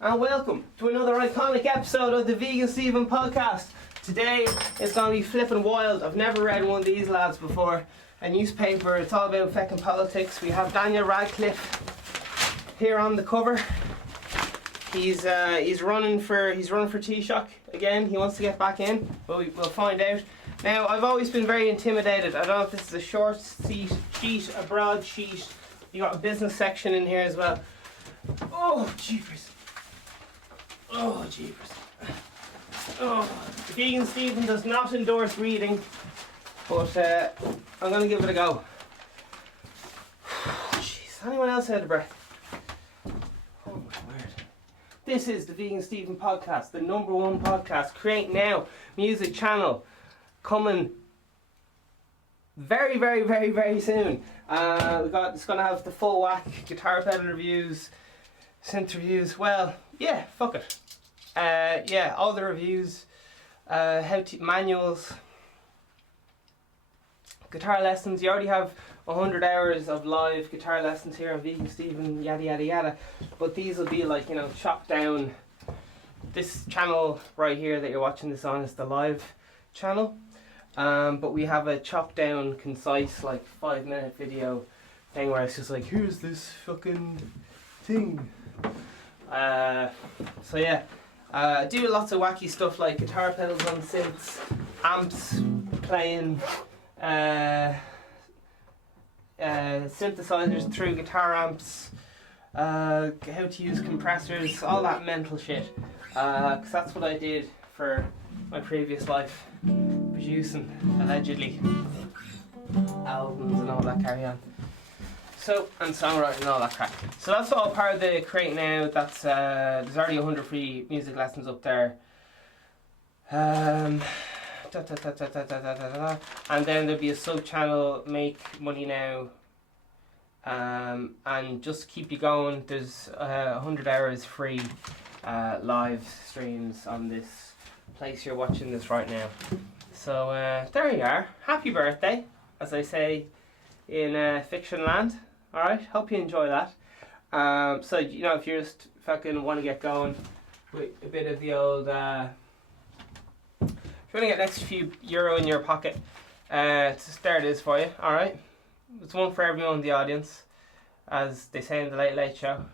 and welcome to another iconic episode of the Vegan Stephen podcast. Today it's going to be flipping wild. I've never read one of these lads before. A newspaper, it's all about feckin' politics. We have Daniel Radcliffe here on the cover. He's running for Taoiseach again. He wants to get back in, but we'll find out. Now, I've always been very intimidated. I don't know if this is a short sheet, a broadsheet. You got a business section in here as well. Oh, jeepers. Oh, jeepers. Oh, Vegan Stephen does not endorse reading, but I'm going to give it a go. Jeez, anyone else out of breath? Oh my word. This is the Vegan Stephen podcast, the #1 podcast. Create Now music channel. Coming very, very, very, very soon. It's going to have the full whack, guitar pedal reviews, synth reviews. Well, yeah, fuck it. Yeah, all the reviews, manuals, guitar lessons. You already have 100 hours of live guitar lessons here on Vegan Stephen, yada yada yada. But these will be like, chopped down. This channel right here that you're watching this on is the live channel. But we have a chopped down, concise, like 5-minute video thing where it's just like, here's this fucking thing. So yeah, I do lots of wacky stuff like guitar pedals on synths, amps playing, synthesizers through guitar amps, how to use compressors, all that mental shit. 'Cause that's what I did for my previous life, producing allegedly albums and all that carry on. So, and songwriting and all that crap. So that's all part of the Create Now. That's there's already 100 free music lessons up there. And then there'll be a sub channel, Make Money Now. And just to keep you going, there's 100 hours free live streams on this place you're watching this right now. So there you are. Happy birthday, as I say in fiction land. Alright, hope you enjoy that. So, if you just fucking want to get going with a bit of the old, if you want to get an extra few euro in your pocket, there it is for you, alright? It's one for everyone in the audience, as they say in the Late Late Show.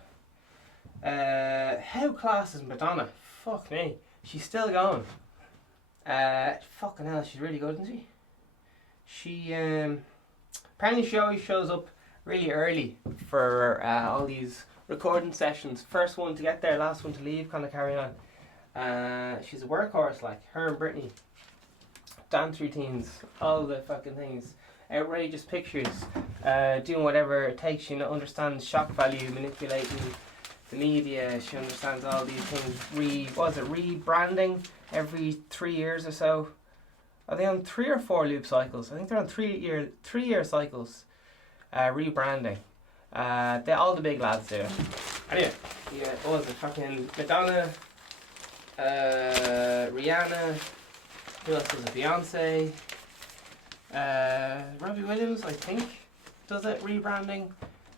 How class is Madonna? Fuck me. She's still going. Fucking hell, she's really good, isn't she? She, apparently she always shows up really early for all these recording sessions. First one to get there, last one to leave, kind of carry on. She's a workhorse, like her and Britney. Dance routines, all the fucking things. Outrageous pictures, doing whatever it takes. She understands shock value, manipulating the media. She understands all these things. Rebranding every 3 years or so. Are they on 3 or 4 loop cycles? I think they're on 3 year cycles. Rebranding. All the big lads do it. Anyway, yeah, what was it? Fucking Madonna, Rihanna, who else was it? Beyonce, Robbie Williams, I think, does it, rebranding.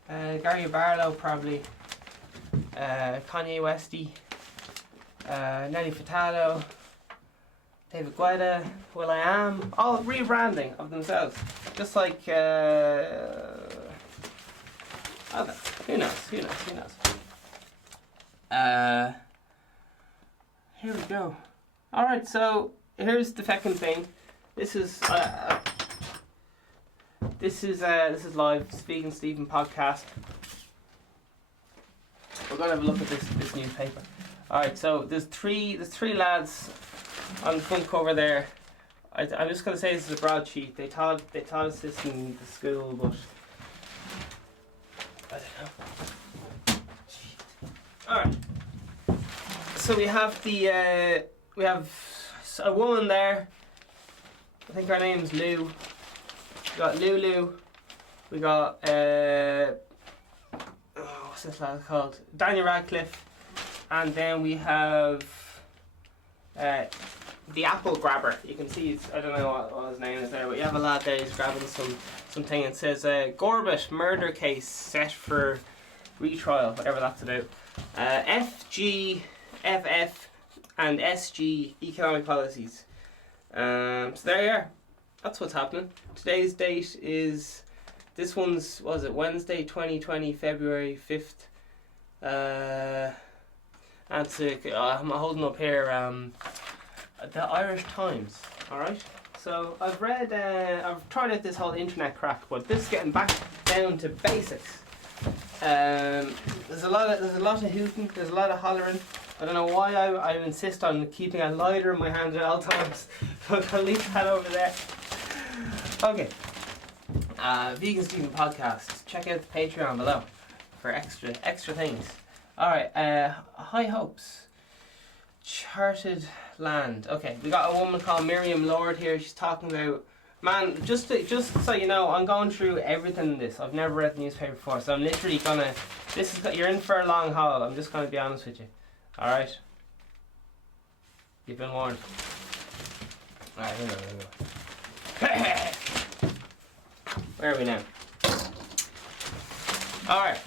Gary Barlow probably. Kanye Westy, Nelly Furtado, David Guetta, will.i.am, all rebranding of themselves. Just like, who knows. Here we go. Alright, so here's the second thing. This is live, Vegan Stephen podcast. We're gonna have a look at this newspaper. Alright, so there's three lads on the front cover there. I'm just gonna say this is a broadsheet. They taught us this in the school, but I don't know. Alright. So we have a woman there. I think her name's Lou. We got Lulu. We got what's this lad called? Daniel Radcliffe. And then we have the apple grabber. You can see, I don't know what his name is there, but you have a lad there, he's grabbing something. It says Gorbett murder case set for retrial, whatever that's about. FG, FF, and SG economic policies. So there you are. That's what's happening. Today's date is, this one's, was it Wednesday 2020, February 5th. I'm holding up here the Irish Times. Alright? So I've read, I've tried out this whole internet crack, but this is getting back down to basics. There's a lot of hooting, there's a lot of hollering. I don't know why I insist on keeping a lighter in my hand at all times, but I'll leave that over there. Okay. Vegan Stephen podcast. Check out the Patreon below for extra things. Alright, High Hopes. Charted Land. Okay, we got a woman called Miriam Lord here. She's talking about, man, just so you know, I'm going through everything in this. I've never read the newspaper before, so I'm literally gonna, you're in for a long haul. I'm just gonna be honest with you. Alright? You've been warned. Alright, here we go. Where are we now? Alright.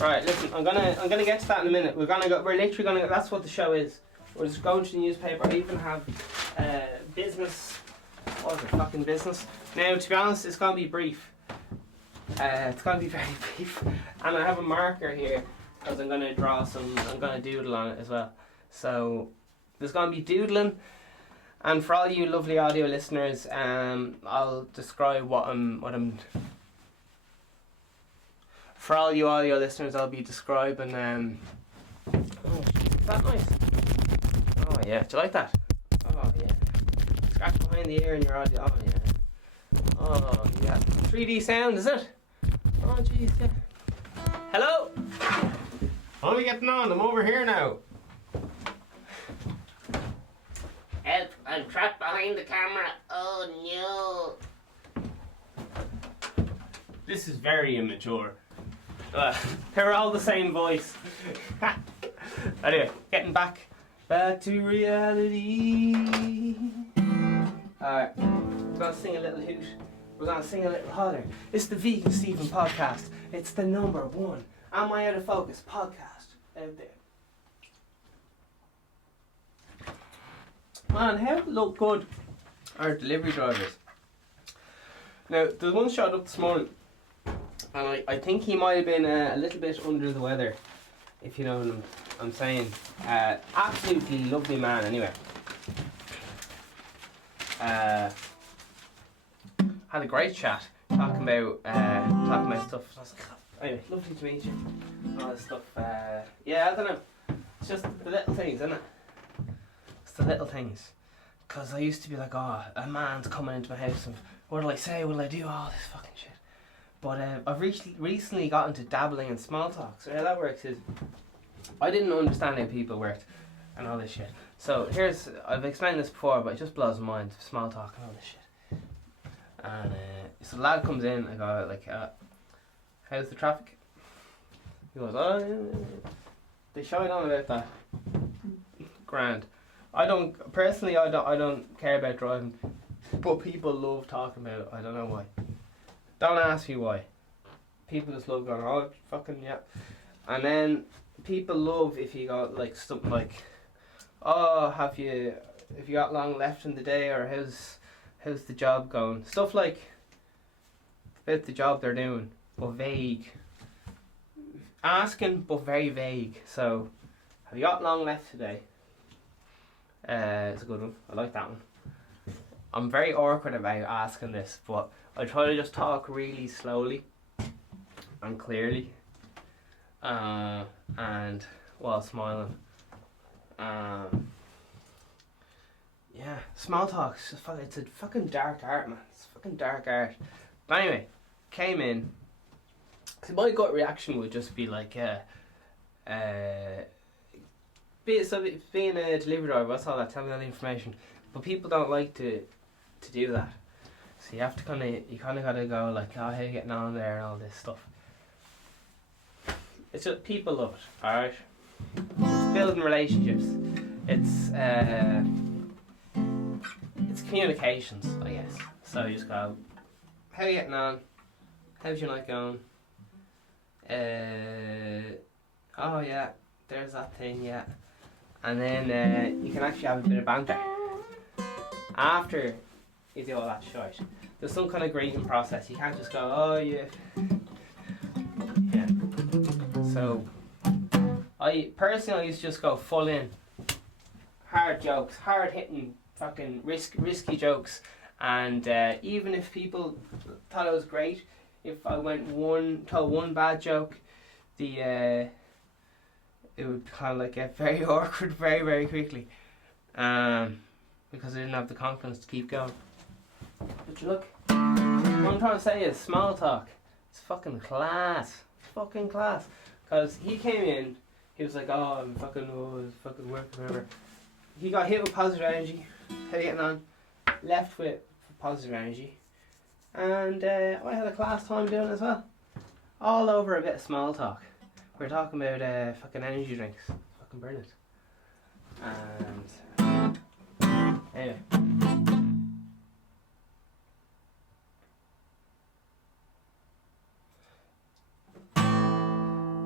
Right, listen, I'm gonna get to that in a minute. We're literally gonna, that's what the show is. We're just going to the newspaper. I even have business. What was it? Fucking business. Now, to be honest, it's gonna be brief. It's gonna be very brief. And I have a marker here because I'm gonna draw some. I'm gonna doodle on it as well. So there's gonna be doodling. And for all you lovely audio listeners, I'll describe what I'm. For all you audio listeners, I'll be describing. Oh, is that nice? Oh yeah, do you like that? Oh yeah. Scratch behind the ear in your audio. Oh yeah. Oh yeah. 3D sound, is it? Oh jeez, yeah. Hello. How are we getting on? I'm over here now. Help! I'm trapped behind the camera. Oh no! This is very immature. They're all the same voice. Anyway, getting back to reality. Alright, we're gonna sing a little hoot. We're gonna sing a little holler. It's the Vegan Stephen podcast. It's the #1 Am I Out of Focus podcast out there. Man, how look good are delivery drivers? Now, the one showed up this morning, and I think he might have been a little bit under the weather, if you know what I'm saying. Absolutely lovely man, anyway. Had a great chat talking about stuff. I was like, oh, anyway, lovely to meet you. All this stuff. Yeah, I don't know. It's just the little things, isn't it? It's the little things. Because I used to be like, oh, a man's coming into my house and what will I say, what will I do, all this fucking shit. But I've recently got into dabbling in small talk. So how that works is, I didn't understand how people worked and all this shit. So I've explained this before, but it just blows my mind, small talk and all this shit. And so the lad comes in, I go like, how's the traffic? He goes, oh, yeah. They shine on about that. Grand. I don't care about driving, but people love talking about it. I don't know why. Don't ask me why. People just love going, oh, fucking yeah. And then people love if you got like something like, oh, have you got long left in the day, or how's the job going? Stuff like about the job they're doing, but vague. Asking, but very vague. So, have you got long left today? It's a good one. I like that one. I'm very awkward about asking this, but I try to just talk really slowly and clearly, and while smiling. Yeah, small talk. It's a fucking dark art, man. It's fucking dark art. But anyway, came in. So my gut reaction would just be like, being a delivery driver, what's all that? Tell me all the information. But people don't like to do that. So you have to you kind of gotta go like, oh, how you getting on there and all this stuff. It's just, people love it, alright? It's building relationships. It's communications, I guess. So you just go, how you getting on? How's your night going? Oh yeah, there's that thing, yeah. And then you can actually have a bit of banter. After you do all that shit, there's some kind of grading process. You can't just go, oh yeah. Yeah. So, I personally used to just go full in. Hard jokes, hard hitting, fucking risky jokes. And even if people thought it was great, if I told one bad joke, it would kind of like get very awkward very, very quickly. Because I didn't have the confidence to keep going. But look, what I'm trying to say is small talk. It's fucking class. It's fucking class. Because he came in, he was like, oh, it's fucking working, whatever. He got hit with positive energy. How you getting on? Left with positive energy. And I had a class time doing it as well. All over a bit of small talk. We're talking about fucking energy drinks. Fucking brilliant. And anyway.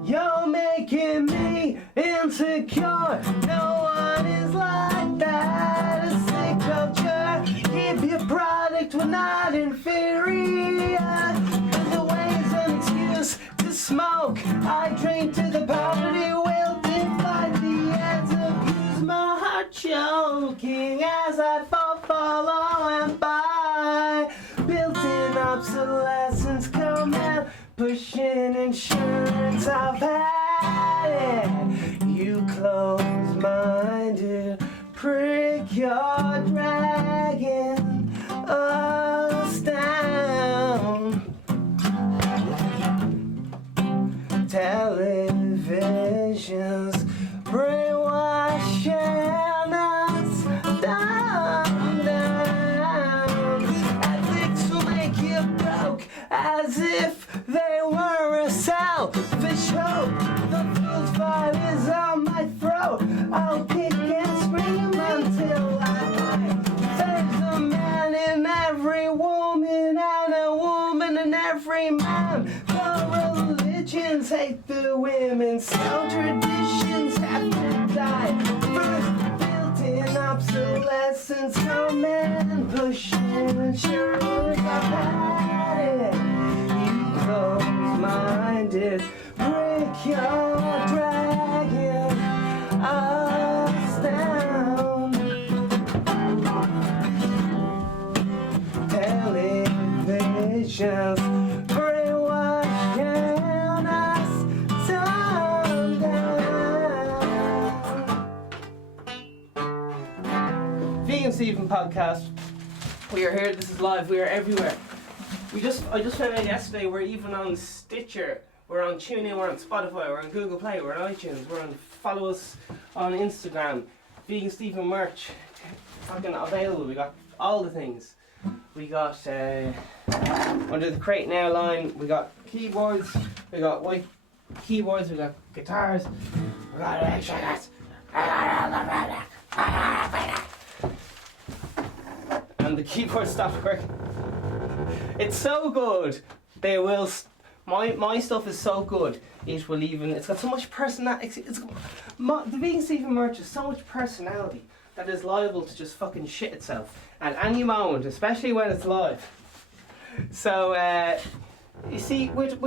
You're making me insecure. No one is like that. A sick culture. Keep your product, we're not inferior. Cause the way's an excuse to smoke. I drink to the poverty, will define the ends abuse. My heart choking as I follow and by. Built-in obsolescence come out. Pushing insurance, I've had it. You close-minded prick, you're dragging us down. Television's brainwashing us down. Ethics will make you broke as if they were a selfish hope. The fool's file is on my throat. I'll kick and scream until I die. There's a man in every woman and a woman in every man. The religions hate the women, so traditions have to die. First built-in obsolescence, come and pushing insurance. I've had it. Close-minded break your dragon us down. Televisions brainwashing us down. Vegan Stephen podcast. We are here. This is live. We are everywhere. I just found out yesterday we're even on Stitcher, we're on TuneIn, we're on Spotify, we're on Google Play, we're on iTunes, we're on follow us on Instagram, Vegan Stephen merch, fucking available. We got all the things. We got under the Crate Now line, we got keyboards, we got white keyboards, we got guitars, we got electric, and the keyboard stopped working. It's so good. They will. My stuff is so good. It will even. It's got so much personality. The Vegan Stephen merch is so much personality that is liable to just fucking shit itself at any moment, especially when it's live. So you see, with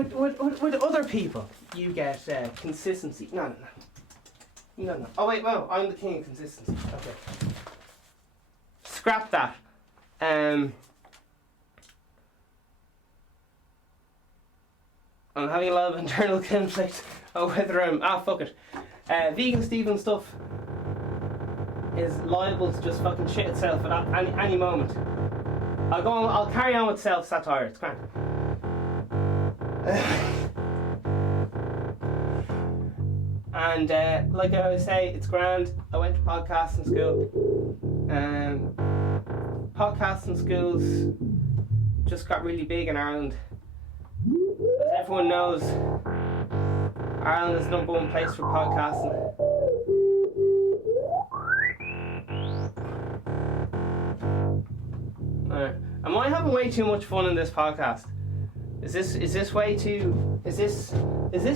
other people, you get consistency. No. Oh wait, well, I'm the king of consistency. Okay. Scrap that. I'm having a lot of internal conflict over whether fuck it. Vegan Stephen stuff is liable to just fucking shit itself at any moment. I'll carry on with self-satire, it's grand. And like I always say, it's grand. I went to podcasting school. Podcasting schools just got really big in Ireland. As everyone knows, Ireland is the #1 place for podcasting. Am I having way too much fun in this podcast? Is this way too? Is this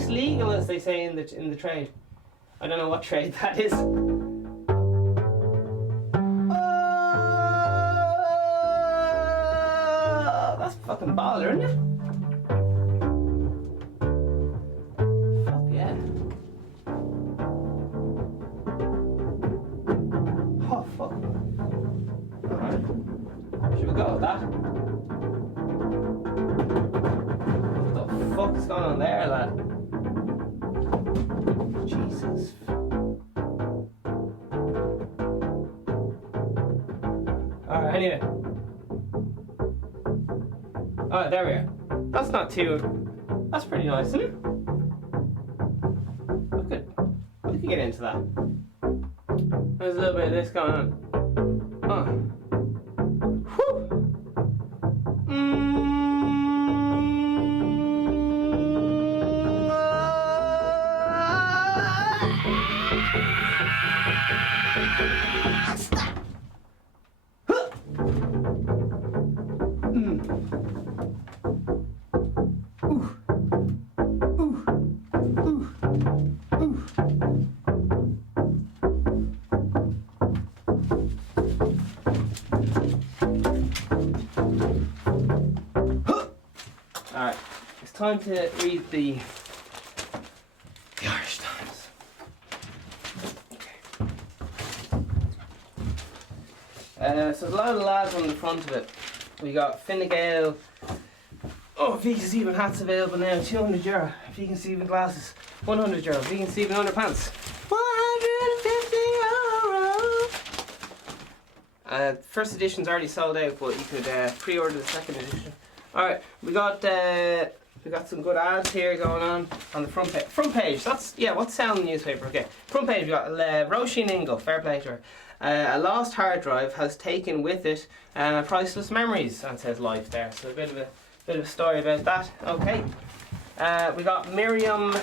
legal, as they say in the trade? I don't know what trade that is. Oh, that's fucking baller, isn't it? Fuck yeah. Oh fuck. Alright. Should we go with that? What the fuck's going on there, lad? Jesus. Alright, anyway. Oh, there we are. That's not too... That's pretty nice, isn't it? I could get into that. There's a little bit of this going on. Huh. Whew. Alright, it's time to read the Irish Times. Okay. So there's a lot of lads on the front of it. We got Fine Gael. Oh, vegan Stephen hats available now, €200. Vegan Stephen glasses, €100. Vegan Stephen underpants, €150. First edition's already sold out, but you could pre-order the second edition. Alright, we got some good ads here going on the front page. Front page, that's, yeah, what's selling the newspaper? Okay, front page, we got Roisin Ingle, fair play to her. A lost hard drive has taken with it priceless memories, and it says life there. So a bit of a story about that. Okay, we got Miriam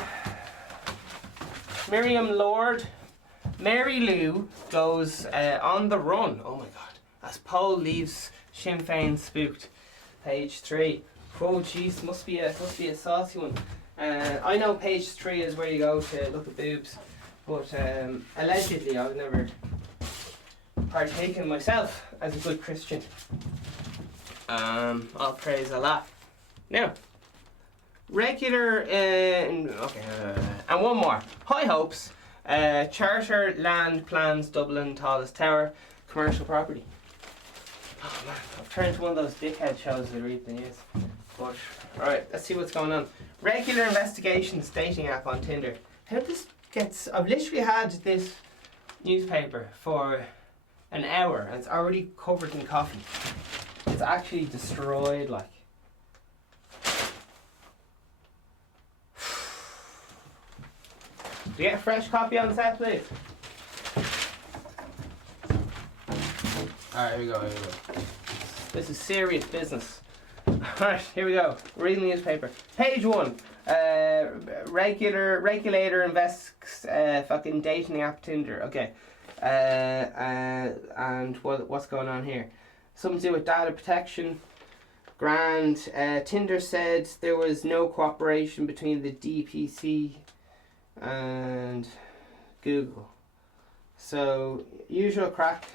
Lord. Mary Lou goes on the run. Oh my God! As Paul leaves Sinn Féin spooked. Page 3. Oh jeez, must be a saucy one. I know page 3 is where you go to look at boobs, but allegedly I've never partaken myself as a good Christian. I'll praise Allah. Now, regular and one more. High hopes. Charter land plans Dublin tallest tower, commercial property. Oh man, I've turned to one of those dickhead shows that read the news. But, alright, let's see what's going on. Regular investigations dating app on Tinder. How this gets... I've literally had this newspaper for an hour and it's already covered in coffee. It's actually destroyed, like. Do you get a fresh copy on set, please? Alright, here we go. This is serious business. Alright, here we go. Reading the newspaper. Page 1. Regulator invests fucking dating app Tinder. Okay. And what's going on here? Something to do with data protection. Grand. Tinder said there was no cooperation between the DPC and Google. So, usual crack.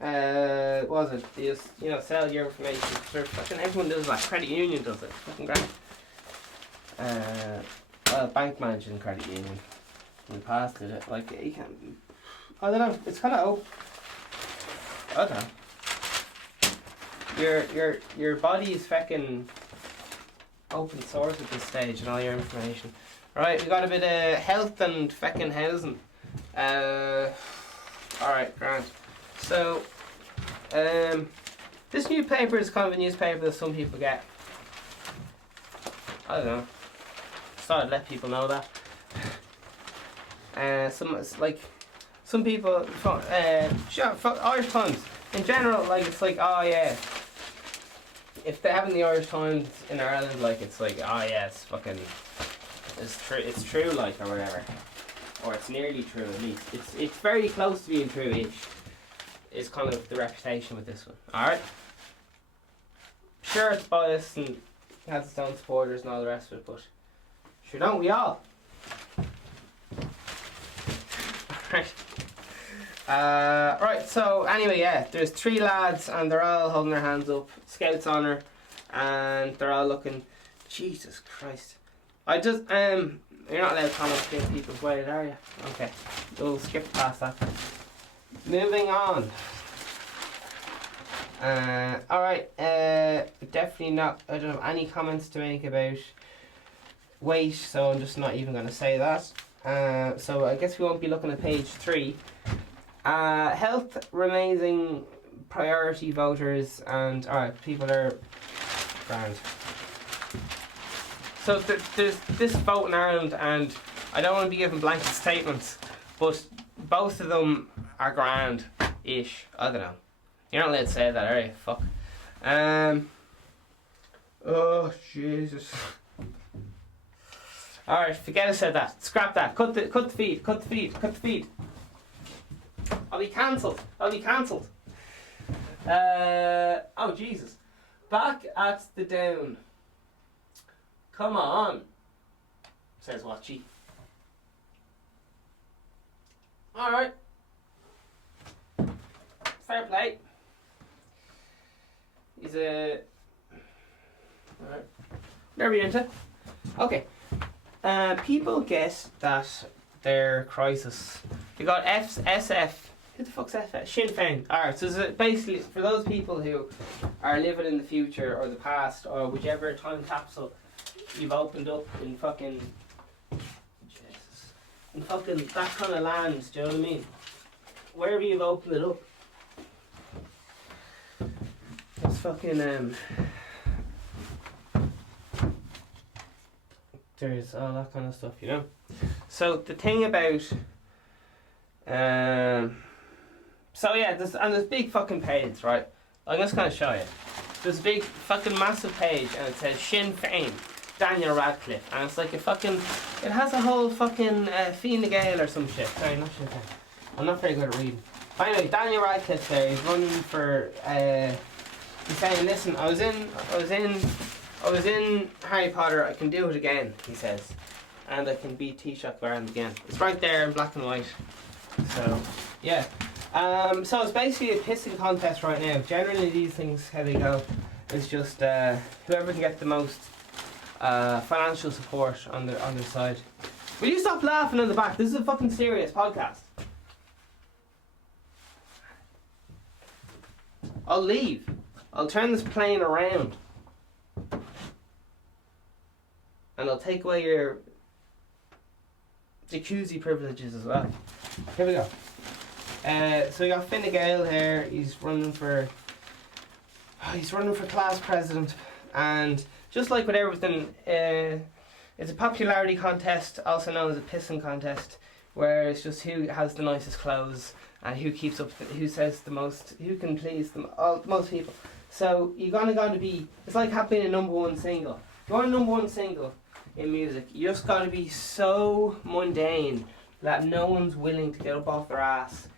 Was it? You just, sell your information. Fucking everyone does that. Credit union does it. Fucking grand. Well, bank manager and credit union in the past did it. Like, you can't. I don't know. It's kind of I don't know. Your body is fucking open source at this stage and all your information. Right, we got a bit of health and fucking housing. Alright, grand. So, this newspaper is kind of a newspaper that some people get. I don't know. Just thought I'd let people know that. Some people, Irish Times in general, like it's like, oh yeah. If they have in the Irish Times in Ireland, like it's like, oh yeah, it's fucking, it's true, like, or whatever, or it's nearly true at least. It's very close to being true-ish. Is kind of the reputation with this one. Alright. Sure, it's biased and has its own supporters and all the rest of it, but sure don't we all? Right. Right, so anyway, yeah, there's 3 lads and they're all holding their hands up, Scouts honour, and they're all looking, Jesus Christ. I just, you're not allowed to comment in people's way, are you? Okay, we'll skip past that. Moving on. Alright, definitely not, I don't have any comments to make about weight, so I'm just not even going to say that. So I guess we won't be looking at page 3. Health remaining priority voters, and alright, people are grand. So there's this vote in Ireland, and I don't want to be giving blanket statements, but both of them are grand-ish. I don't know. You're not allowed to say that, are you? Fuck. Oh, Jesus. Alright, forget I said that. Scrap that. Cut the feed. I'll be cancelled. Oh, Jesus. Back at the down. Come on, says Watchy. Alright. Fair play. He's a... Alright. Whatever you're into. Okay. People guess that their crisis... You got SF... Who the fuck's SF? Sinn Féin. Alright, so it's basically for those people who are living in the future or the past or whichever time capsule you've opened up in fucking... Jesus. In fucking that kind of land, do you know what I mean? Wherever you've opened it up. It's fucking there's all that kind of stuff, you know? So the thing about so yeah, there's big fucking page, right? I'm just gonna show you. There's a big fucking massive page and it says Sinn Féin, Daniel Radcliffe, and it's like a fucking, it has a whole fucking Fine Gael or some shit. Sorry, not Sinn Féin. I'm not very good at reading. But anyway, Daniel Radcliffe there, he's running for he's saying, listen, I was in Harry Potter, I can do it again, he says. And I can beat Taoiseach Garland again. It's right there in black and white. So, yeah. So it's basically a pissing contest right now. Generally these things, how they go, is just whoever can get the most financial support on their side. Will you stop laughing in the back? This is a fucking serious podcast. I'll leave. I'll turn this plane around. And I'll take away your jacuzzi privileges as well. Here we go. So we got Fine Gael here. He's running for class president, and just like with everything, it's a popularity contest, also known as a pissing contest, where it's just who has the nicest clothes and who keeps up, who says the most, who can please most people. So you're going to be, it's like having a number one single. If you want a number one single in music, you just got to be so mundane that no one's willing to get up off their ass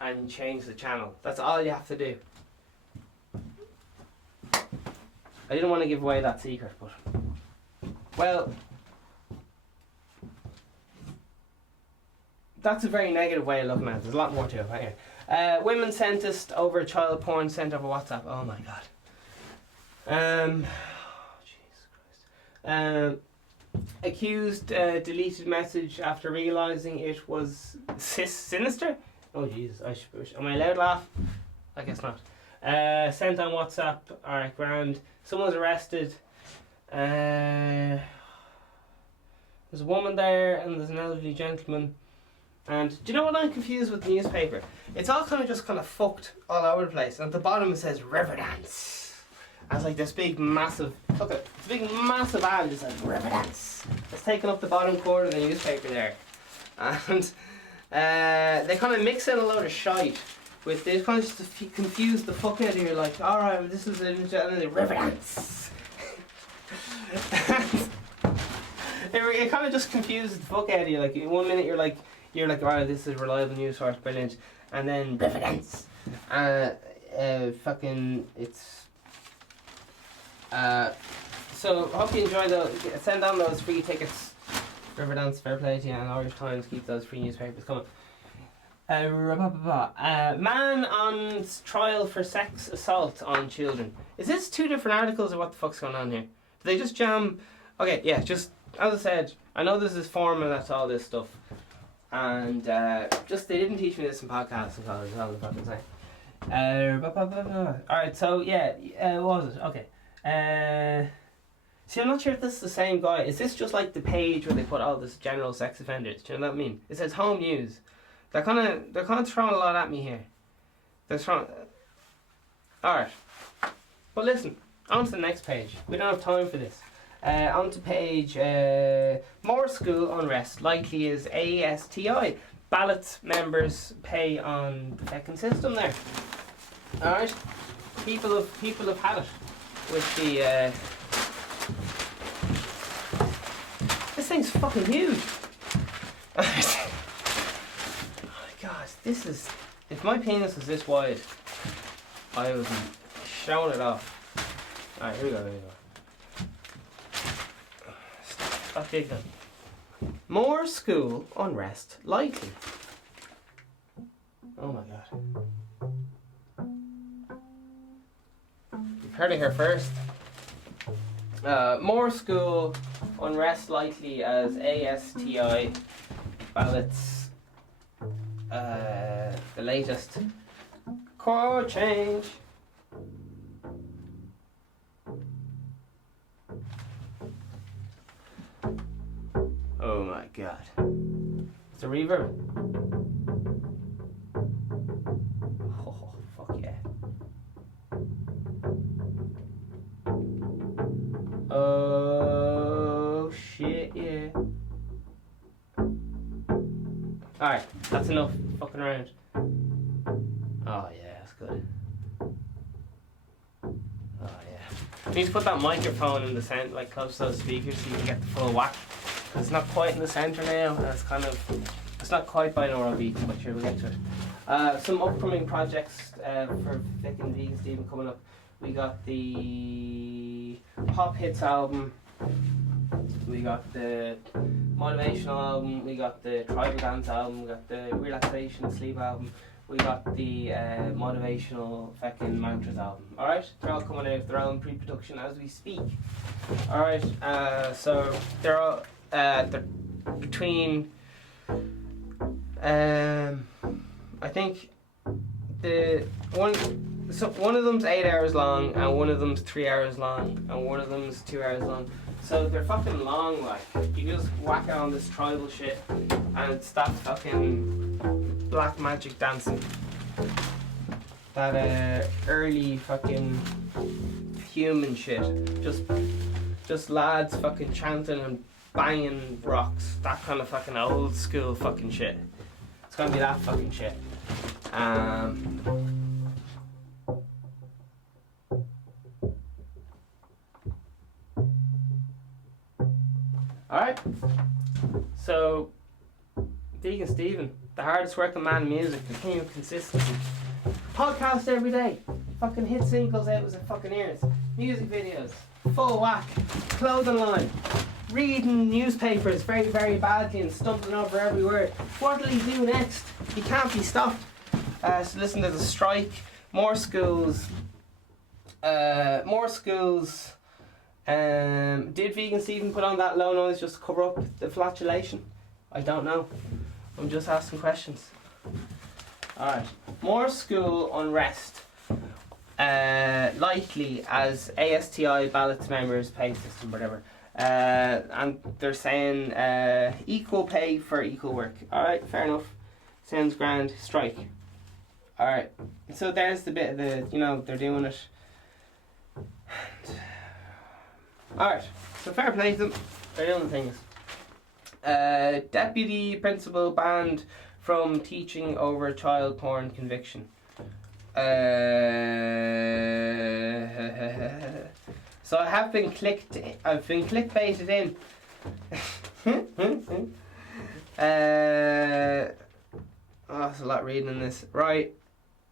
and change the channel. That's all you have to do. I didn't want to give away that secret, but well, that's a very negative way of looking at it. There's a lot more to it. Anyway. Women sentenced over child porn sent over WhatsApp. Oh my god. Jesus Christ. Accused deleted message after realising it was sinister. Oh Jesus! Am I allowed to laugh? I guess not. Sent on WhatsApp. Alright, grand. Someone's arrested. There's a woman there and there's an elderly gentleman. And do you know what I'm confused with the newspaper? It's all kind of fucked all over the place. And at the bottom it says Riverdance. And it's like this big massive, look at it's a big massive ad just like Riverdance. It's taking up the bottom corner of the newspaper there. And they kind of mix in a load of shite with this, kind of just to confuse the fuck out of you. Like, alright, this is a Riverdance. It kind of just confuses the fuck out of you. Like, in 1 minute you're like, right, this is a reliable news source, brilliant. And then Riverdance. Fucking, it's So hope you enjoy those. Send on those free tickets. Riverdance, fair play to you, and Irish Times, keep those free newspapers coming. Man on trial for sex assault on children. Is this two different articles or what the fuck's going on here? Do they just jam? Okay, yeah, just as I said, I know there's this formula to all this stuff, and just they didn't teach me this in podcasts in college. All the fucking time. Alright, so yeah, what was it? Okay. See, I'm not sure if this is the same guy. Is this just like the page where they put all this general sex offenders? Do you know what I mean? It says home news. They're kind of throwing a lot at me here. They're throwing. Alright. But listen, on to the next page. We don't have time for this. On to page more school unrest. Likely is ASTI. Ballot members pay on the fucking system there. Alright. People have had it with the. This thing's fucking huge. Oh my god, this is. If my penis was this wide, I would be showing it off. Alright, here we go. Stop giggling. More school unrest likely. Oh my god. You've heard it here first. More school unrest likely as ASTI ballots. The latest core change. Oh my god. It's a reverb. Oh, fuck yeah. Oh shit, yeah. Alright, that's enough fucking around. Oh yeah, that's good. Oh yeah. You need to put that microphone in the centre, like close to those speakers so you can get the full whack. It's not quite in the centre now, and it's not quite binaural beats, but sure, we'll get to it. Some upcoming projects for Vic and Vegan Stephen coming up. We got the Pop Hits album, we got the Motivational album, we got the Tribal Dance album, we got the Relaxation and Sleep album, we got the Motivational fucking Mantras album. Alright, they're all coming out, they're all in pre-production as we speak. Alright, so they're all they're between I think one of them's 8 hours long, and one of them's 3 hours long, and one of them's 2 hours long. So they're fucking long, like. You just whack on this tribal shit, and it's that fucking black magic dancing. That early fucking human shit. Just lads fucking chanting and banging rocks. That kind of fucking old school fucking shit. It's gonna be that fucking shit. Alright, so Vegan Stephen, the hardest working man in music, the king of consistency. Podcast every day, fucking hit singles out with his fucking ears, music videos, full whack, clothing line, reading newspapers very, very badly and stumbling over every word. What will he do next? He can't be stopped. So listen, there's a strike, more schools. Did Vegan Stephen put on that low noise just to cover up the flatulation? I don't know. I'm just asking questions. Alright. More school unrest. Likely as ASTI ballots members pay system, whatever. And they're saying equal pay for equal work. Alright, fair enough. Sounds grand. Strike. Alright. So there's the bit of the, they're doing it. Alright, so fair play to them. They're doing the things. Deputy principal banned from teaching over child porn conviction. So I've been clickbaited in. There's a lot reading in this. Right.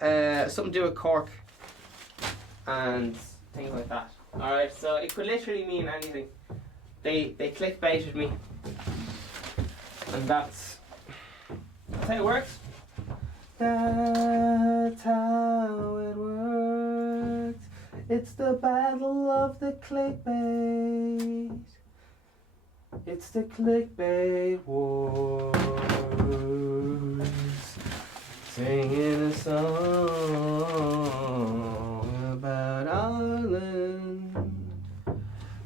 Something to do with Cork and things like that. Alright, so it could literally mean anything. They clickbaited me. And that's how it works. That's how it works. It's the battle of the clickbait. It's the clickbait wars. Singing a song about Ireland.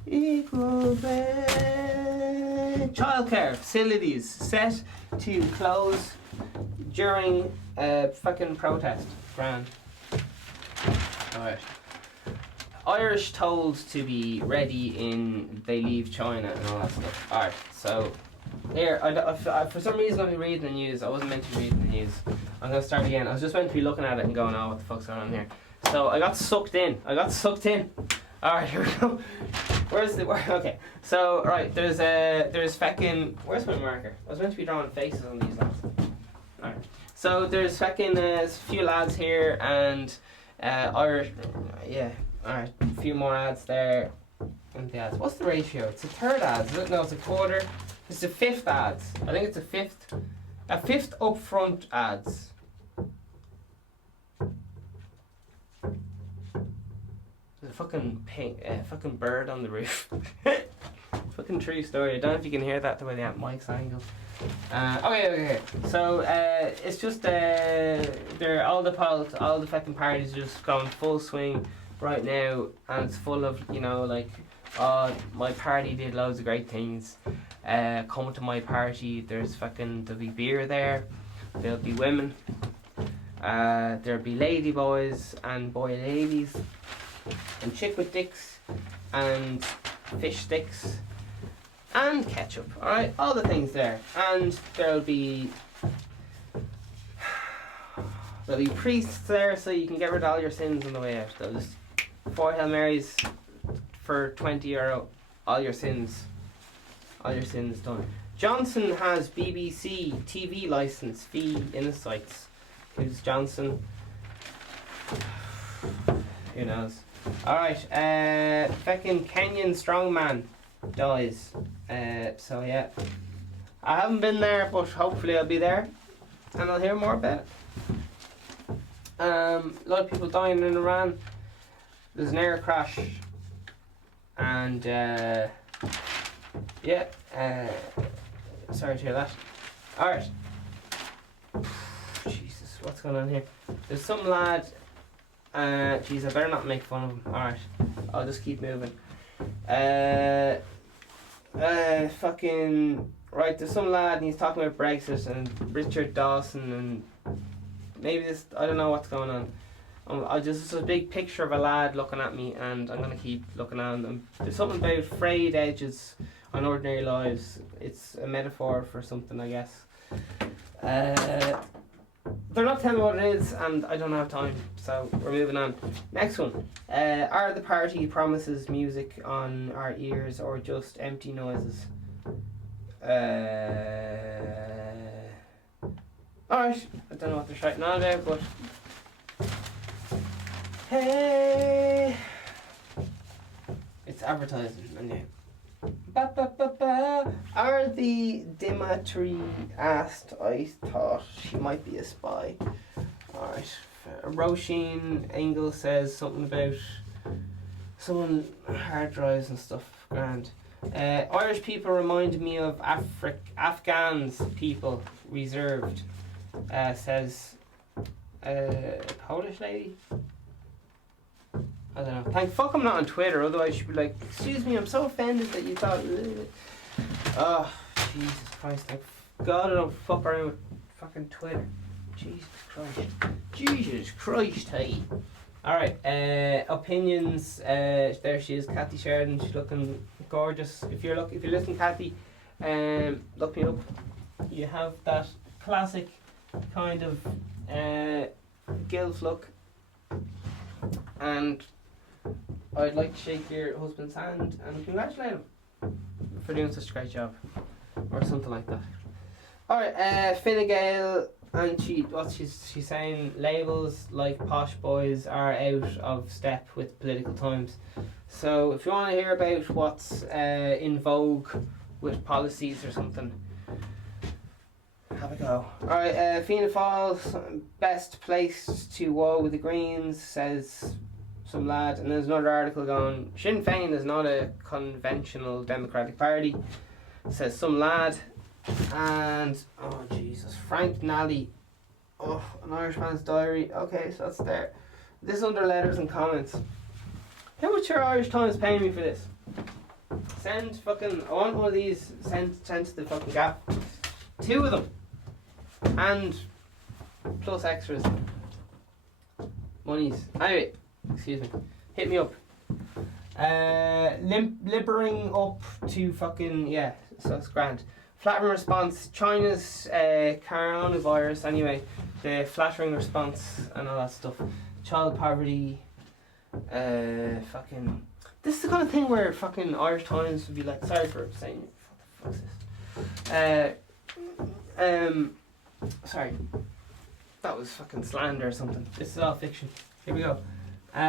Equal pay. Childcare facilities set to close during a fucking protest. Grand. Alright. Irish told to be ready in they leave China and all that stuff. Alright, so here, for some reason I'm reading the news. I wasn't meant to be reading the news. I'm going to start again. I was just meant to be looking at it and going, oh, what the fuck's going on here? So I got sucked in. Alright, here we go. Okay, so, right, there's fucking, where's my marker? I was meant to be drawing faces on these lads. Alright, so there's fucking, a few lads here and, Irish, yeah, alright, a few more ads there. And the ads, what's the ratio? It's a third ads, is it? No, it's a quarter. It's a fifth ads. I think it's a fifth upfront ads. There's a fucking bird on the roof. Fucking true story. I don't know if you can hear that the way that mic's angled. Okay. So it's just all the fucking parties are just going full swing right now, and it's full of, you know, like, oh, my party did loads of great things. Come to my party. There'll be beer there. There'll be women. There'll be lady boys and boy ladies, and chick with dicks, and fish sticks, and ketchup. Alright, all the things there. And there'll be priests there, so you can get rid of all your sins on the way out. There'll just 4 Hail Marys for €20. All your sins done. Johnson has BBC TV licence fee in his sights. Who's Johnson? Who knows? Alright, fucking Kenyan strongman dies. So yeah. I haven't been there, but hopefully I'll be there and I'll hear more about it. A lot of people dying in Iran. There's an air crash. And sorry to hear that. Alright. Jesus, what's going on here? There's some lad. Jeez, I better not make fun of him. Alright, I'll just keep moving. Fucking. Right, there's some lad and he's talking about Brexit and Richard Dawson and maybe this. I don't know what's going on. Just a big picture of a lad looking at me, and I'm gonna keep looking at him. There's something about frayed edges on ordinary lives. It's a metaphor for something, I guess. They're not telling me what it is, and I don't have time, so we're moving on. Next one. Are the party promises music on our ears or just empty noises? Alright, I don't know what they're shouting on about, but hey, it's advertising, and yeah. Are the Dimitri asked? I thought she might be a spy. Alright. Roisin Engel says something about someone hard drives and stuff. Grand. Irish people remind me of Afghans people reserved. Says Polish lady. I don't know. Thank fuck I'm not on Twitter, otherwise she'd be like, excuse me, I'm so offended that you thought. Oh, Jesus Christ. Thank God I don't fuck around with fucking Twitter. Jesus Christ, hey. Alright, opinions. There she is, Kathy Sheridan. She's looking gorgeous. If you're listening, Kathy, look me up. You have that classic kind of gilf look. And I'd like to shake your husband's hand and congratulate him for doing such a great job, or something like that. Alright, Fine Gael And she's saying labels like posh boys are out of step with political times. So if you want to hear about what's in vogue with policies or something, have a go. Alright, Fianna Fáil's best placed to woe with the Greens, says some lad. And there's another article going, Sinn Féin is not a conventional democratic party, says some lad. And oh Jesus, Frank Nally, oh, an Irishman's diary. Okay, so that's there. This under letters and comments. How much are Irish Times paying me for this? Send fucking, I want one of these sent to the fucking Gap. 2 of them, and plus extras. Monies. Anyway, excuse me. Hit me up. Limbering up to fucking, yeah, so it's grand. Flattering response, China's coronavirus, anyway, the flattering response and all that stuff. Child poverty, fucking. This is the kind of thing where fucking Irish Times would be like, sorry for saying it, what the fuck is this? Sorry. That was fucking slander or something. This is all fiction. Here we go. So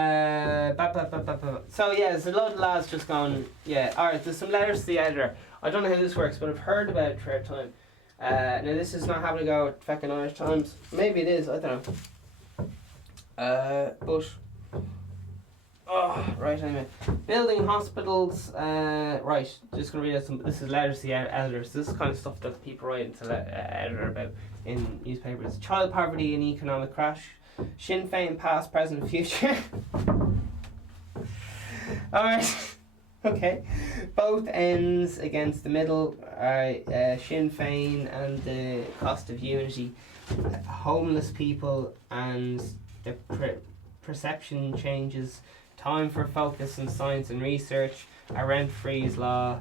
yeah, there's a lot of lads just gone, yeah, alright, there's some letters to the editor. I don't know how this works, but I've heard about it throughout time. Now this is not having to go with fucking Irish Times. Maybe it is, I don't know. But oh, right, anyway. Building hospitals, right, just gonna read out some, this is letters to the editors. This is kind of stuff that people write to the editor about in newspapers. Child poverty and economic crash. Sinn Féin past, present, future. Alright. Okay. Both ends against the middle. Alright, Sinn Féin and the cost of unity. Homeless people and the perception changes. Time for focus in science and research. A rent freeze law.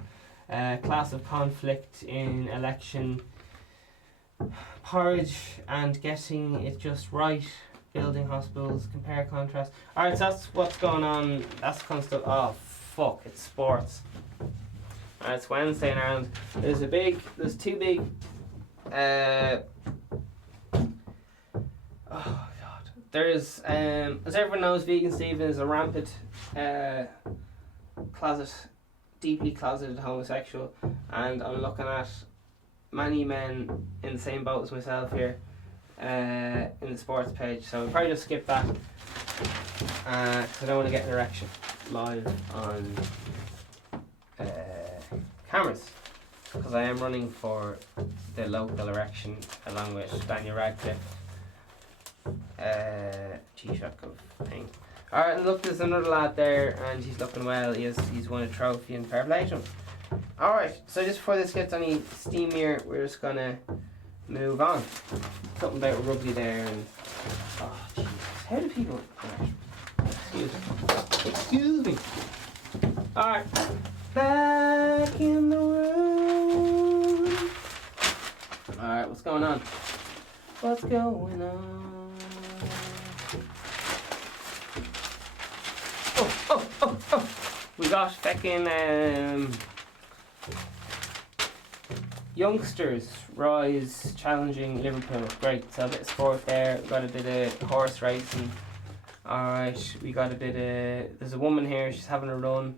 Class of conflict in election. Porridge and getting it just right. Building hospitals, compare, contrast. Alright, so that's what's going on. That's the kind of stuff. Oh, fuck, it's sports. Alright, it's Wednesday in Ireland. There's 2 big. Oh, God. There's, as everyone knows, Vegan Stephen is a rampant, deeply closeted homosexual. And I'm looking at many men in the same boat as myself here. In the sports page, so I'll probably just skip that because I don't want to get an erection live on cameras, because I am running for the local election along with Daniel Radcliffe, Taoiseach of thing. Alright, and look, there's another lad there and he's looking well. He's won a trophy and fair play to him. Alright, so just before this gets any steamier, we're just gonna move on. Something about rugby there and oh Jesus, how do people excuse me. Alright. Back in the room. Alright, what's going on? What's going on? Oh. We got fucking youngsters rise challenging Liverpool. Great, so a bit of sport there. Got a bit of horse racing. Alright, we got a bit of, there's a woman here, she's having a run.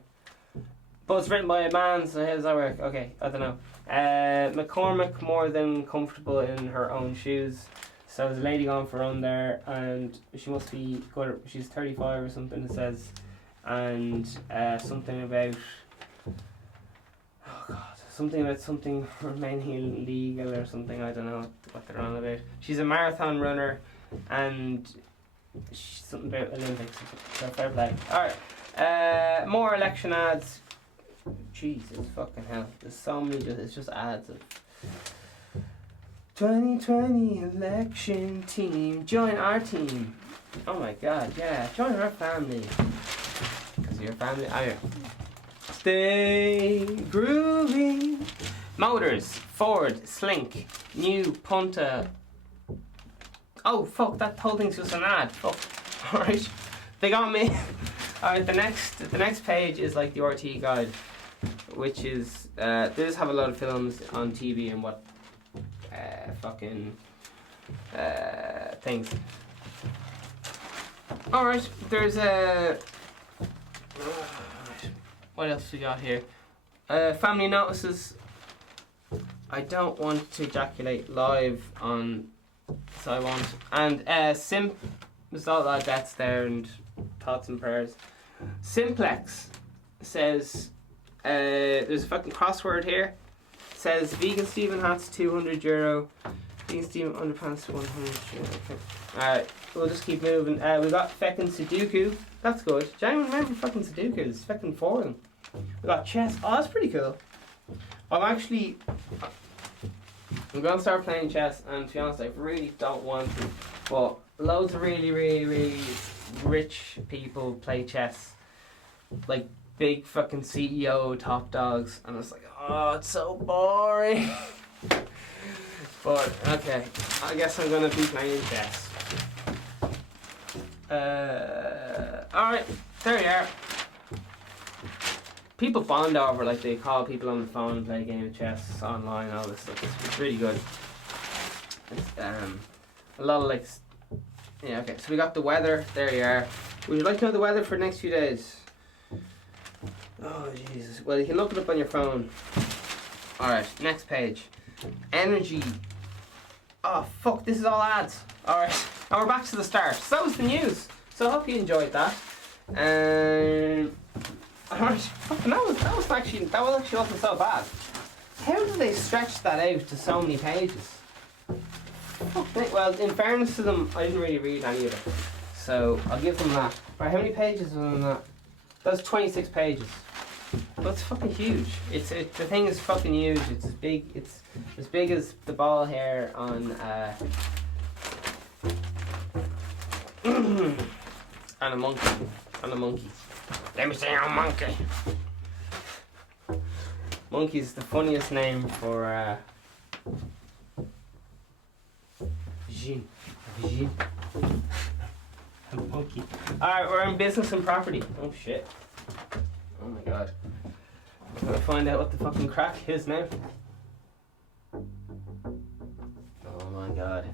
But it's written by a man, so how does that work? Okay, I don't know. McCormick more than comfortable in her own shoes. So there's a lady going for a run there, and she must be good. She's 35 or something, it says. And something about, oh God, something remaining illegal or something. I don't know what they're on about. She's a marathon runner, and something about Olympics. So fair play. Alright, more election ads. Jesus fucking hell. There's so many, it's just ads of 2020 election team. Join our team. Oh my God, yeah. Join our family. Because you're family. Oh yeah. Stay groovy. Motors, Ford, Slink, new Punta. Oh fuck, that whole thing's just an ad. Fuck. Alright. They got me. Alright, the next page is like the RT guide, which is they just have a lot of films on TV and what fucking things. Alright, there's a... what else we got here? Family notices. I don't want to ejaculate live on, so I won't. And there's a lot of deaths there and thoughts and prayers. Simplex says, there's a fucking crossword here. It says, vegan Stephen hats €200. Vegan Stephen underpants €100. Okay. Alright, we'll just keep moving. We got fucking Sudoku. That's good. Do anyone remember fucking Sudoku? It's fucking four of them. We got chess. Oh, that's pretty cool. I'm going to start playing chess, and to be honest, I really don't want to. But loads of really, really, really rich people play chess. Like big fucking CEO top dogs. And it's like, oh, it's so boring. But, okay. I guess I'm going to be playing chess. Alright, there you are. People bond over, like they call people on the phone and play a game of chess online, all this stuff. It's really good. It's, a lot of like, yeah, okay. So we got the weather. There you are. Would you like to know the weather for the next few days? Oh Jesus. Well, you can look it up on your phone. All right, next page. Energy. Oh fuck! This is all ads. All right, and we're back to the start. So that was the news. So I hope you enjoyed that. Alright, that was actually wasn't so bad. How did they stretch that out to so many pages? Well, in fairness to them, I didn't really read any of it, so I'll give them that. Right, how many pages was on that? That's 26 pages. That's fucking huge. The thing is fucking huge. It's as big as the ball hair on and a monkey. Let me say I'm a monkey. Monkey's the funniest name for Jean. A monkey. Alright, we're in business and property. Oh shit. Oh my god. I'm gonna find out what the fucking crack is now. Oh my god.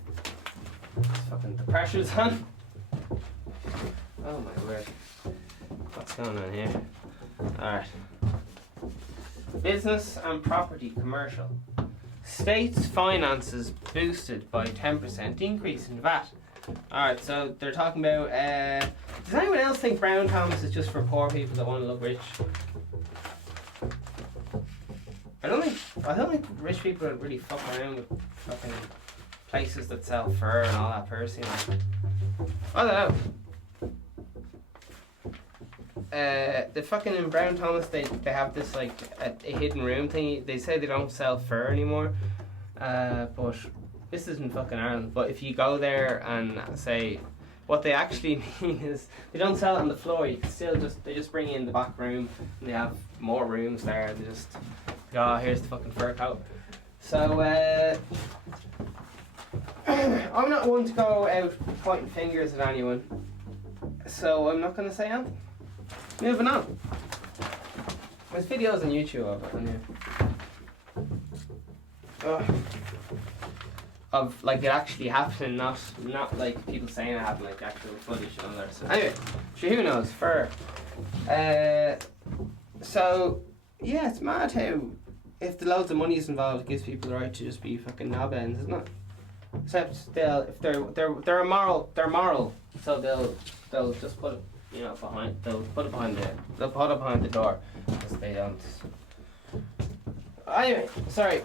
Fucking the pressure's on. Oh my word. What's going on here? Alright. Business and property commercial. States finances boosted by 10% increase in VAT. Alright, so they're talking about does anyone else think Brown Thomas is just for poor people that want to look rich? I don't think rich people really fuck around with fucking places that sell fur and all that personally. I don't know. The fucking in Brown Thomas they have this like a hidden room thing. They say they don't sell fur anymore, but this isn't fucking Ireland. But if you go there and say what they actually mean is they don't sell it on the floor. You can still they just bring you in the back room and they have more rooms there. They just go, oh, here's the fucking fur coat. So I'm not one to go out pointing fingers at anyone, so I'm not going to say anything. Moving on. There's videos on YouTube of it, of like it actually happening, not like people saying it happened, like actual footage and all that. So anyway, sure, who knows? Fur. So yeah, it's mad how if the loads of money is involved, it gives people the right to just be fucking knobheads, isn't it? Except if they're immoral, they're moral, so they'll just put it. You know, they'll put it behind the door, because they don't. Anyway, sorry.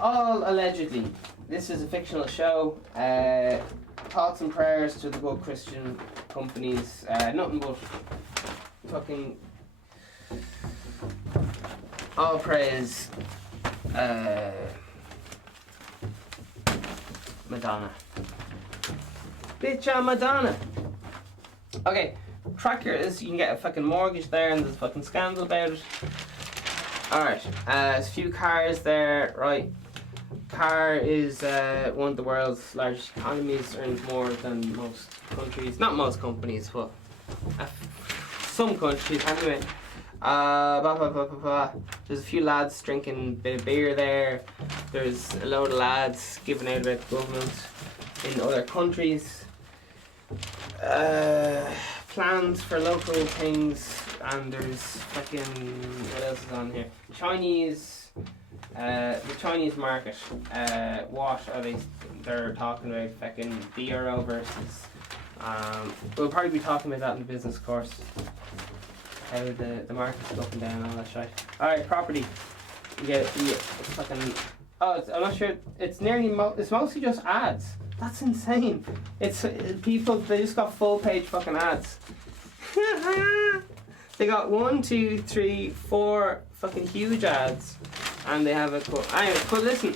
All allegedly, this is a fictional show. Thoughts and prayers to the good Christian companies. Nothing but fucking all praise. Madonna. Bitch, I'm Madonna. Okay. Tracker is you can get a fucking mortgage there, and there's a fucking scandal about it. Alright, there's a few cars there, right? Car is one of the world's largest economies, earns more than most countries. Not most companies, but some countries anyway. There's a few lads drinking a bit of beer there. There's a load of lads giving out about the government. in other countries. Plans for local things, and there's fucking, what else is on here? The Chinese market. What are they're talking about fucking the euro versus. We'll probably be talking about that in the business course. How the market's up and down and all that shit. Alright, property. You get fucking. Oh, I'm not sure. It's nearly. It's mostly just ads. That's insane. It's people. They just got full page fucking ads. They got 1, 2, 3, 4 fucking huge ads, and they have a. Anyway, but listen,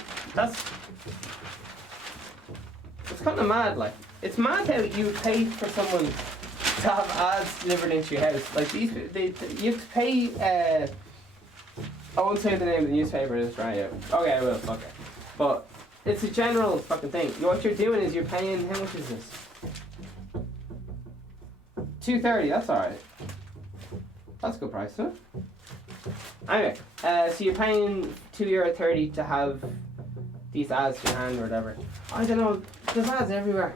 it's kind of mad. Like, it's mad how you pay for someone to have ads delivered into your house. Like these, you have to pay. I won't say the name of the newspaper is right. Okay, I will. Fuck it. But it's a general fucking thing. What you're doing is you're paying. How much is this? $2.30. That's alright. That's a good price, isn't it? Anyway, so you're paying €2.30 to have these ads in your hand or whatever. I don't know. There's ads everywhere,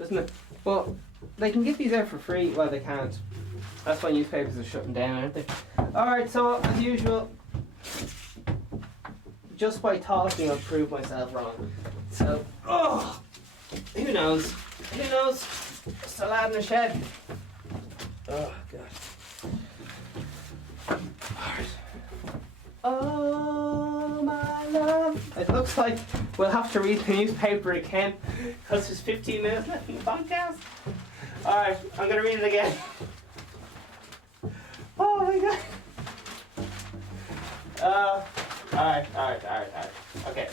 isn't it? But they can get these out for free. Well, they can't. That's why newspapers are shutting down, aren't they? Alright, so as usual, just by talking I'll prove myself wrong. So, who knows? Who knows? Just a lad in a shed. Oh, God. Alright. Oh, my love. It looks like we'll have to read the newspaper again because there's 15 minutes left in the podcast. Alright, I'm going to read it again. Oh my God. Alright. Okay,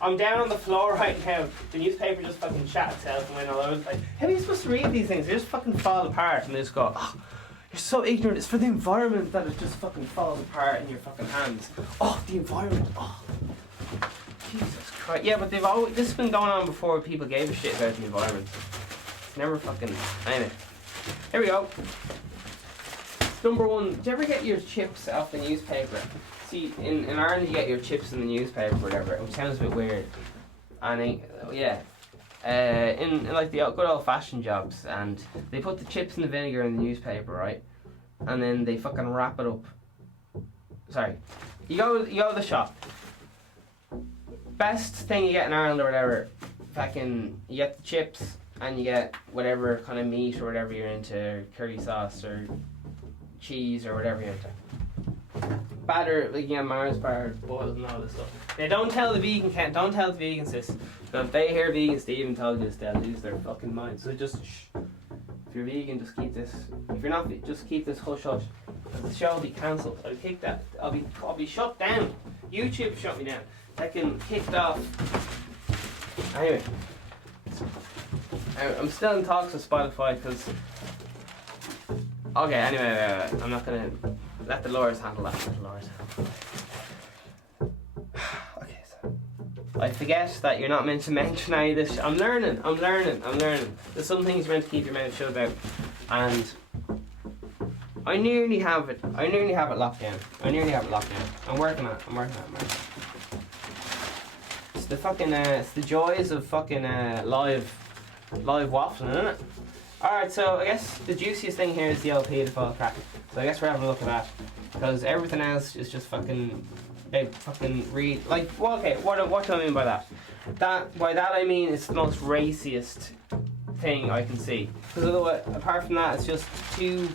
I'm down on the floor right now. The newspaper just fucking shat itself and went all over. Like, how are you supposed to read these things? They just fucking fall apart and they just go, oh, you're so ignorant. It's for the environment that it just fucking falls apart in your fucking hands. Oh, the environment. Oh, Jesus Christ. Yeah, but this has been going on before people gave a shit about the environment. It's never fucking. Anyway, here we go. Number 1, do you ever get your chips off the newspaper? See, in Ireland you get your chips in the newspaper or whatever, which sounds a bit weird. And in like the good old fashioned jobs, and they put the chips and the vinegar in the newspaper, right? And then they fucking wrap it up. Sorry. You go to the shop. Best thing you get in Ireland or whatever, fucking, you get the chips and you get whatever kind of meat or whatever you're into, curry sauce or cheese or whatever you're into. Batter, like, yeah, Mars bar, boiled and all this stuff. Now don't tell the vegan, don't tell the vegans this. Now if they hear vegan Stephen told you this, they'll lose their fucking mind. So just shh. If you're vegan, just keep this. If you're not, just keep this hush hush. Because the show will be cancelled. I'll kick that. I'll be shut down. YouTube shut me down. Fucking kicked off. Anyway, I'm still in talks with Spotify because. Okay, anyway, I'm not gonna let the lawyers handle that. Okay, so I forget that you're not meant to mention any of this. I'm learning. There's some things you're meant to keep your mouth shut about, and I nearly have it locked down. I'm working on it. It's the fucking it's the joys of fucking live waffling, isn't it? Alright, so I guess the juiciest thing here is the LP to fall crack. So I guess we're having a look at that. Because everything else is just fucking. They fucking read. Like, well, okay, what do I mean by that? By that I mean it's the most raciest thing I can see. Because otherwise, apart from that, it's just two.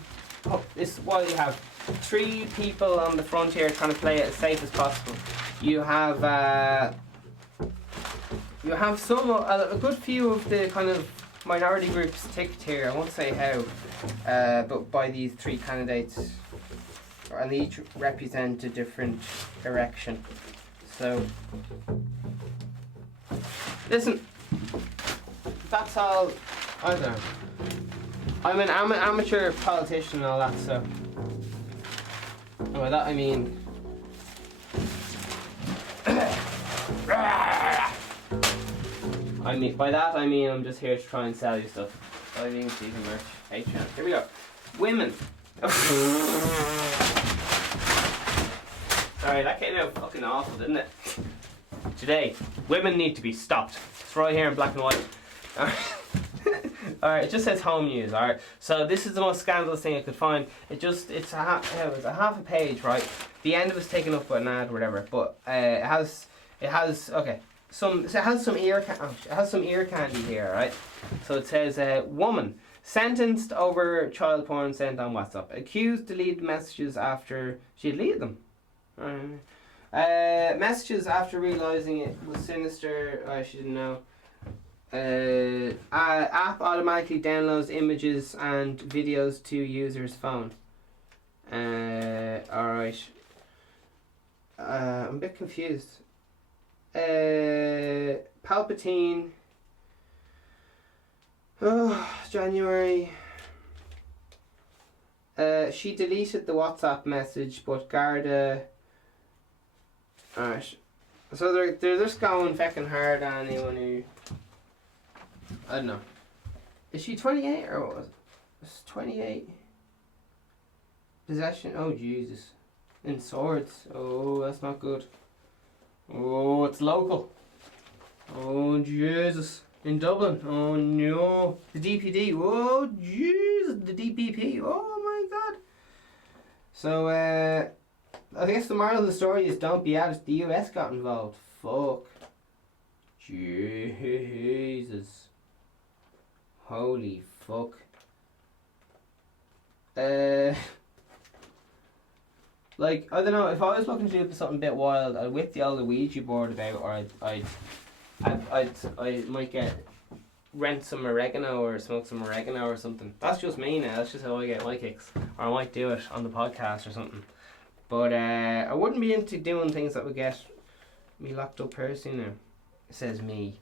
Well, you have 3 people on the front here trying to play it as safe as possible. You have a good few of the kind of minority groups ticked here. I won't say how, but by these 3 candidates, and they each represent a different direction. So, listen, that's all. I don't know. I'm an amateur politician and all that, so. And by that I mean. By that I mean I'm just here to try and sell you stuff. I mean, season merch, Patreon. Here we go. Women. Sorry, that came out fucking awful, didn't it? today, women need to be stopped. It's right here in black and white. Alright, it just says home news, alright. So this is the most scandalous thing I could find. It's a half a page, right? The end of it's taken up by an ad or whatever, but it has some ear candy here, right? So it says woman sentenced over child porn sent on WhatsApp. Accused deleted messages after she deleted them. Messages after realising it was sinister. She didn't know. App automatically downloads images and videos to user's phone. Alright. I'm a bit confused. Palpatine. Oh, January. She deleted the WhatsApp message, but Garda. Alright. So they're just going feckin' hard on anyone who. I don't know. Is she 28 or what was it? It's 28. Possession. Oh Jesus. In swords. Oh, that's not good. Oh, it's local. Oh Jesus. In Dublin. Oh no. The DPD. Oh Jesus. The DPP. Oh my God. So I guess the moral of the story is don't be at it. The US got involved. Fuck. Jesus. Holy fuck. Like, I don't know, if I was looking to do something a bit wild, I'd whip the old Ouija board about, or I might rent some oregano or smoke some oregano or something. That's just me now, that's just how I get my kicks. Or I might do it on the podcast or something. But I wouldn't be into doing things that would get me locked up personally now. It says me.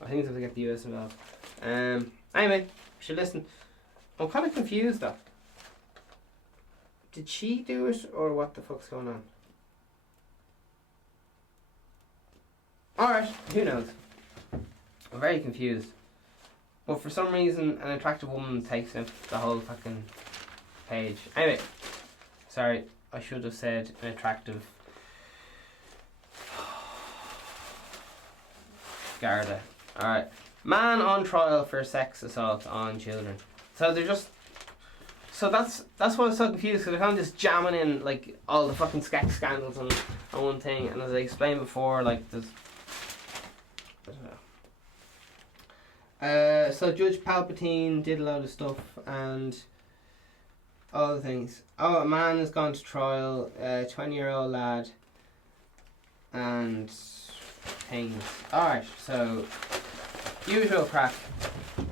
I think it's to get the US involved. Anyway, you should listen. I'm kind of confused though. Did she do it or what the fuck's going on? Alright, who knows? I'm very confused. But for some reason, an attractive woman takes up the whole fucking page. Anyway, sorry, I should have said an attractive Garda. Alright. Man on trial for sex assault on children. So they're just. So that's why I was so confused, because they're kind of just jamming in like all the fucking sex scandals on one thing, and as I explained before, like there's. I don't know. So Judge Palpatine did a lot of stuff and all the things. Oh, a man has gone to trial, 20-year-old lad, and things. Alright, so usual crack.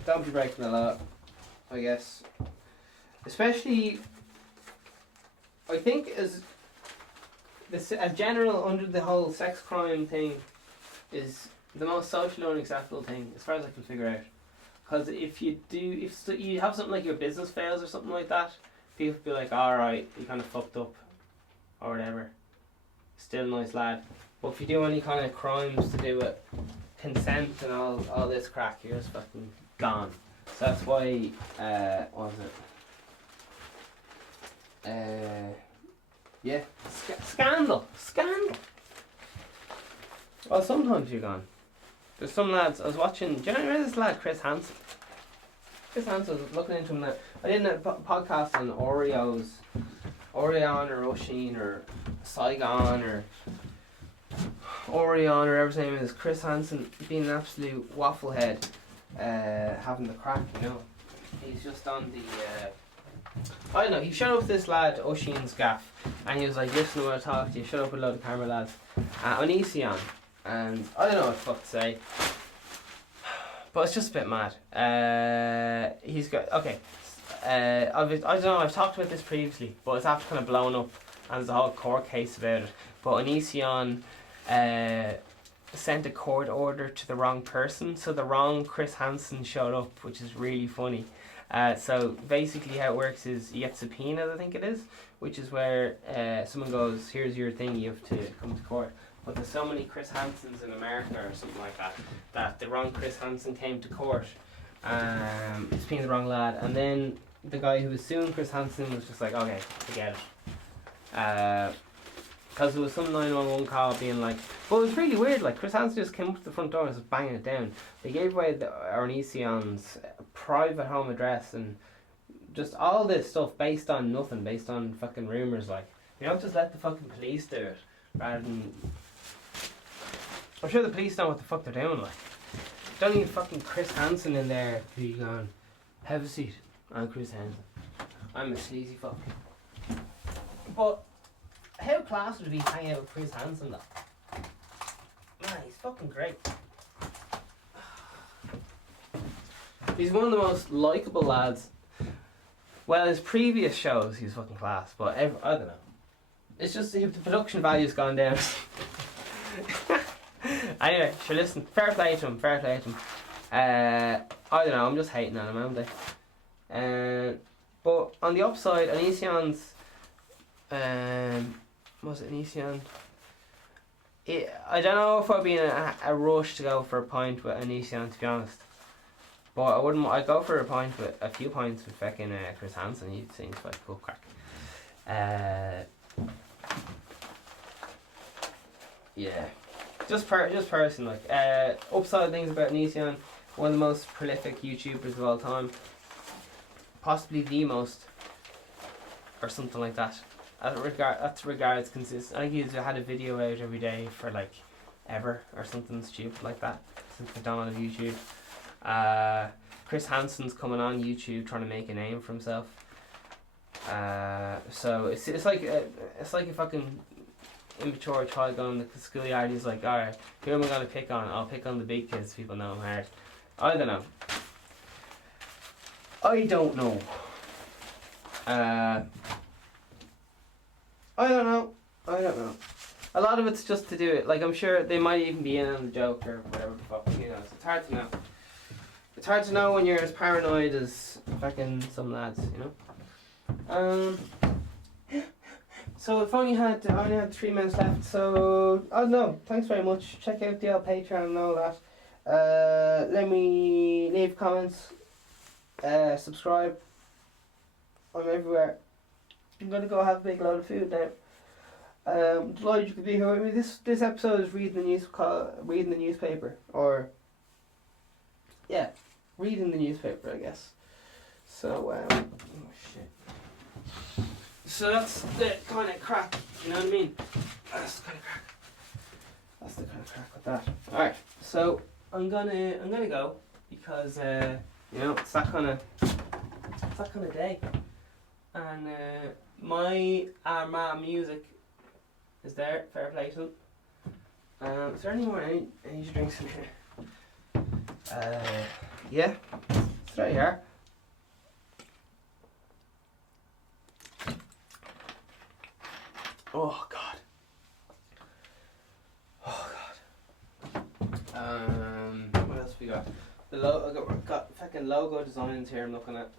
Don't be breaking the law, I guess. Especially, I think as general under the whole sex crime thing is the most socially unacceptable thing as far as I can figure out. Because if you have something like your business fails or something like that, people be like, alright, you kind of fucked up or whatever. Still a nice lad. But if you do any kind of crimes to do with consent and all this crack, you're just fucking gone. So that's why, what was it? Yeah, scandal. Well, sometimes you're gone. There's some lads, I was watching, do you remember this lad, Chris Hansen? Chris Hansen, was looking into him now. I did a podcast on Oreos, Orion or Oisin or Saigon or Orion or whatever his name is. Chris Hansen being an absolute wafflehead, having the crack, you know. He's just on the I don't know, he showed up this lad, Oisin's gaff, and he was like, listen when I talk to you, shut up with a load of camera lads. On Esion, and I don't know what the fuck to say, but it's just a bit mad. He's got, okay, I don't know, I've talked about this previously, but it's after kind of blown up, and there's a whole court case about it, but on Esion, sent a court order to the wrong person, so the wrong Chris Hansen showed up, which is really funny. So basically how it works is you get subpoenaed, I think it is, which is where someone goes, here's your thing, you have to come to court. But there's so many Chris Hansens in America or something like that, that the wrong Chris Hansen came to court, subpoenaed the wrong lad, and then the guy who was suing Chris Hansen was just like, okay, forget it. Because there was some 911 call being like, but it was really weird. Like Chris Hansen just came up to the front door and was banging it down. They gave away Ornision's private home address and just all this stuff based on nothing, based on fucking rumours. Like, you don't just let the fucking police do it, rather than. I'm sure the police know what the fuck they're doing. Like, don't need fucking Chris Hansen in there to be going, have a seat. I'm Chris Hansen. I'm a sleazy fuck. But how class would it be hanging out with Chris Hansen though? Man, he's fucking great. He's one of the most likeable lads. Well, his previous shows, he's fucking class, but I don't know. It's just the production value's gone down. Anyway, sure, listen, fair play to him. I don't know, I'm just hating on him, aren't I? But on the upside, Onision's, was it Onision? I don't know if I'd be in a rush to go for a pint with Onision, to be honest. But I wouldn't. I'd go for a few pints with fucking Chris Hansen. He seems like a good crack. Yeah, just person like. Upside things about Onision, one of the most prolific YouTubers of all time, possibly the most, or something like that. That's regards consistent. I think he's had a video out every day for like ever or something stupid like that since the dawn of YouTube. Chris Hansen's coming on YouTube trying to make a name for himself. So it's like a fucking immature child going to the schoolyard. He's like, alright, who am I gonna pick on? I'll pick on the big kids. People know I'm hard. I don't know. I don't know. A lot of it's just to do it. Like, I'm sure they might even be in on the joke or whatever the fuck. You know, so it's hard to know. It's hard to know when you're as paranoid as fucking some lads, you know. So I only had 3 minutes left. So I don't know. Thanks very much. Check out the old Patreon and all that. Let me leave comments. Subscribe. I'm everywhere. I'm gonna go have a big load of food now. Delighted you could be here with me. This episode is reading the newspaper, or yeah, reading the newspaper, I guess. So oh shit. So that's the kind of crack. You know what I mean? That's the kind of crack. That's the kind of crack with that. All right. So I'm gonna go because you know it's that kind of day, and my Armagh music is there. Fair play to them. Is there any more energy drinks in here? Yeah, it's right here. Oh god. Oh god. What else we got? I got fucking logo designs here I'm looking at.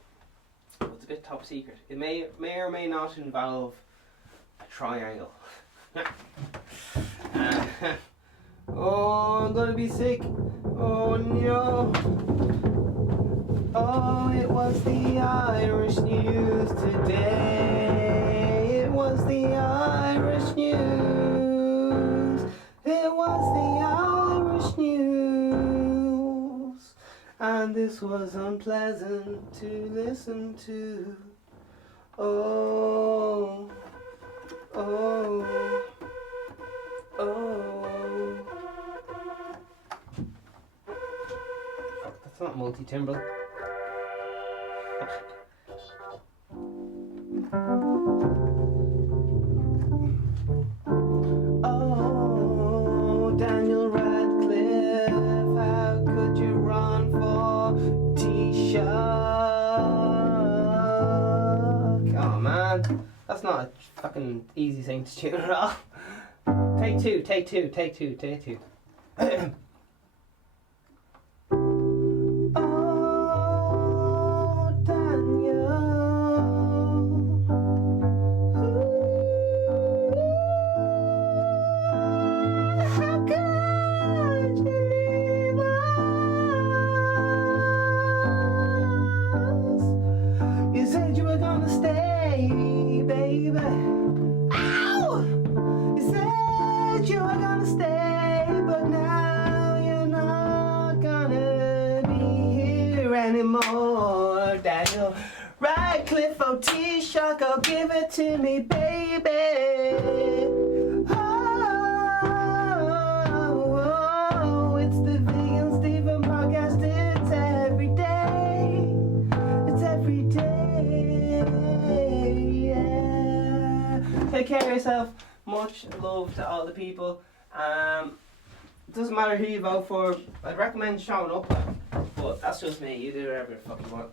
It's a bit top secret. It may or may not involve a triangle. Oh, I'm gonna be sick. Oh no. Oh, it was the Irish news today. It was the Irish news. It was the Irish news. And this was unpleasant to listen to. Oh, oh, oh. Fuck, that's not multi-timbre. Oh, Daniel Radcliffe, how could you run for Taoiseach? Oh man, that's not a fucking easy thing to tune at all. Take two. anymore. Daniel Radcliffe, oh T-Shock, oh give it to me, baby. Oh, it's the Vegan Stephen podcast. It's every day. It's every day. Yeah. Take care of yourself. Much love to all the people. It doesn't matter who you vote for. I'd recommend showing up, but that's just me. You do whatever the fuck you want.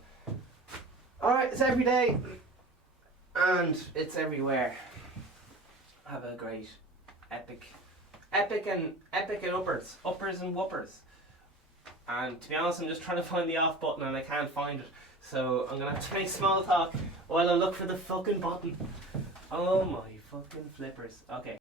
Alright, it's every day and it's everywhere. Have a great epic and uppers and whoopers. And to be honest, I'm just trying to find the off button and I can't find it, so I'm gonna have to make small talk while I look for the fucking button. Oh my fucking flippers. Okay.